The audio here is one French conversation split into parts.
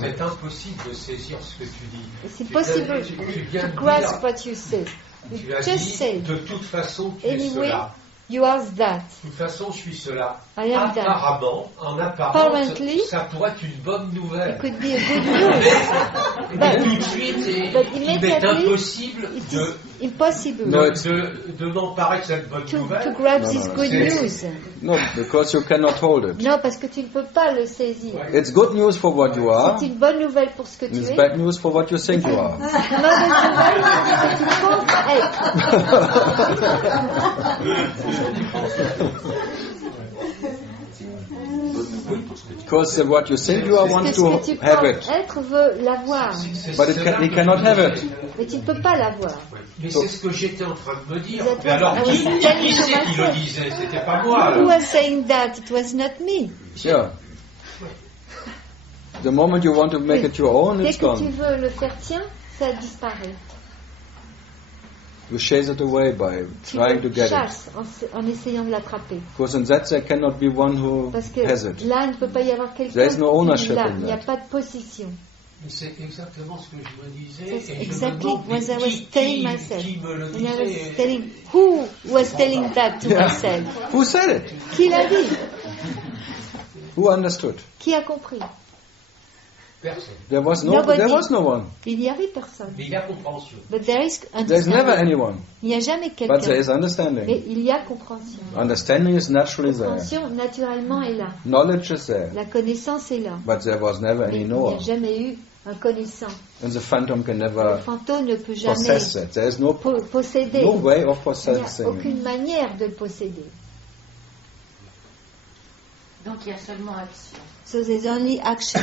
C'est impossible de saisir ce que tu dis. It's impossible to grasp what you say. You just say, de toute façon, tu es anyway, cela. you are that. De toute façon, je suis cela. I am that. Apparemment, en apparence, Apparently, ça pourrait être une bonne nouvelle. It could be a good news. Mais tout de suite, il m'est impossible impossible de m'emparer de cette bonne nouvelle. To grab this good news. No, because you cannot hold it. Non, parce que tu ne peux pas le saisir. It's good news for what you are. C'est une bonne nouvelle pour ce que tu It's es. bad news for what you think you are. Une mauvaise nouvelle pour ce que tu penses être. Because what you think you are wants Parce que to ce que tu have penses it. être veut l'avoir. But he cannot have it. Mais tu ne peux pas l'avoir. Mais c'est ce que j'étais en train de me dire. That's Mais alors, what I was qui telling c'est to qui le myself. disait? C'était pas moi. Who alors. was saying that? It was not me. Yeah. The moment you want to make it your own, Dès it's que tu gone. veux le faire tien, ça disparaît. You chase it away by Tu trying to le get it. chasses en essayant de l'attraper. Because in that there cannot be one who Parce que has it. là, il ne peut pas y avoir quelqu'un There's no qui ownership l'a. in Il n'y a that. pas de possession. C'est exactement ce que je me disais. That's Et je me exactly demande, mais what I was telling myself. qui me le And I was disait? telling, who was telling that to myself? Who said it? Qui l'a dit? Who understood? Qui a compris? Personne. There was Nobody. no one. Il n'y avait personne. Mais il y a compréhension. But there is There's never understanding. anyone. Il n'y a jamais But there quelqu'un. is understanding. Mais il y a compréhension. Understanding is naturally there. Compréhension, naturellement, est là. Knowledge is there. La connaissance est là. But there was never Mais any il n'y a knower. jamais eu un connaissant. And the phantom can Le never fantôme ne peut jamais possess it. There is no posséder. way of Il n'y a possessing it. aucune manière de le posséder. Donc il y a seulement action, So there's only action.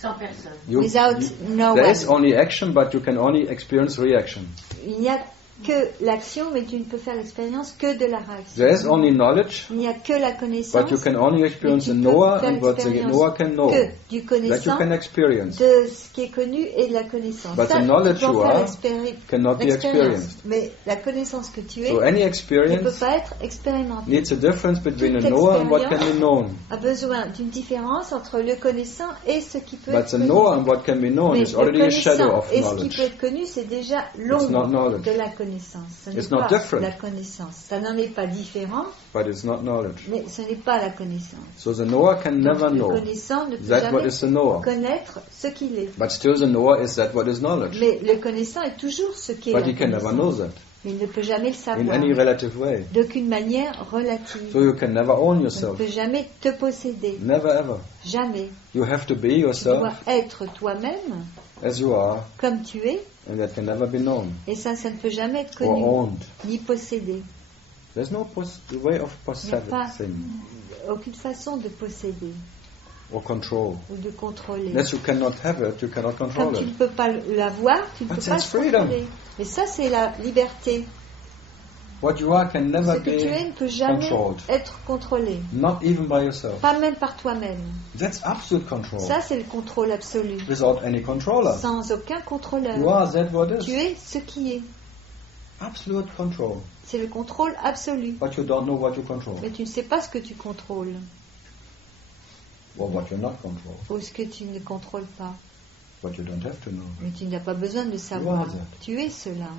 sans personne. Without no there one. is only action, but you can only experience reaction. Il n'y a que l'action, mais tu ne peux faire l'expérience que de la réaction. There is only knowledge, Il n'y a que la connaissance, but you can only experience the mais tu peux knower faire and what the l'expérience knower can know. que du That you connaissant, can experience. de ce qui est connu et de la connaissance. But Ça, the knowledge tu peux en you faire are cannot be l'expérience. experienced. Mais la connaissance que tu es So any ne peut experience pas être expérimentée. needs a difference between a Toute knower and what can be known. A besoin d'une différence entre le connaissant et ce qui peut But être the connu. knower and what can be known Mais is le already a shadow connaissant of et ce qui peut knowledge. être connu, c'est déjà It's not l'ombre knowledge, de la connaissance. Ce n'est It's not pas different. la connaissance. Ça n'en est pas différent, but it's not knowledge. mais ce n'est pas la connaissance. So the knower can Donc, never le know connaissant ne peut that what jamais is the knower. connaître ce qu'il est. But still the knower is that what is knowledge. Mais le connaissant est toujours ce qu'est But la he can never know connaissance. that Mais il ne peut jamais le in savoir. any relative way. D'aucune manière relative. So you can never own Tu ne yourself. peux jamais te posséder. Never ever. Jamais. You have to be Tu dois yourself être toi-même as you are, comme tu es. and that can never be known Et ça ne peut jamais être or connu owned. ni possédé. There's no way of Il n'y a pas possessing aucune façon de posséder or control. ou de contrôler. Unless you cannot have it, you cannot control Comme tu ne it. peux pas l'avoir, tu ne But peux pas that's le freedom. contrôler. Mais ça, c'est la liberté. What you are can never Ce que tu es ne be peut jamais controlled. être contrôlé. Not even by yourself. Pas même par toi-même. That's absolute control. Ça, c'est le contrôle absolu. Without any controller. Sans aucun You contrôleur. are that what Tu is. es ce qui est. Absolute control. C'est le contrôle absolu. But you don't know what you control. Mais tu ne sais pas ce que tu contrôles Or what you not control. ou ce que tu ne contrôles pas. But you don't have to know. Mais tu n'as pas besoin de le savoir. that. Tu es cela.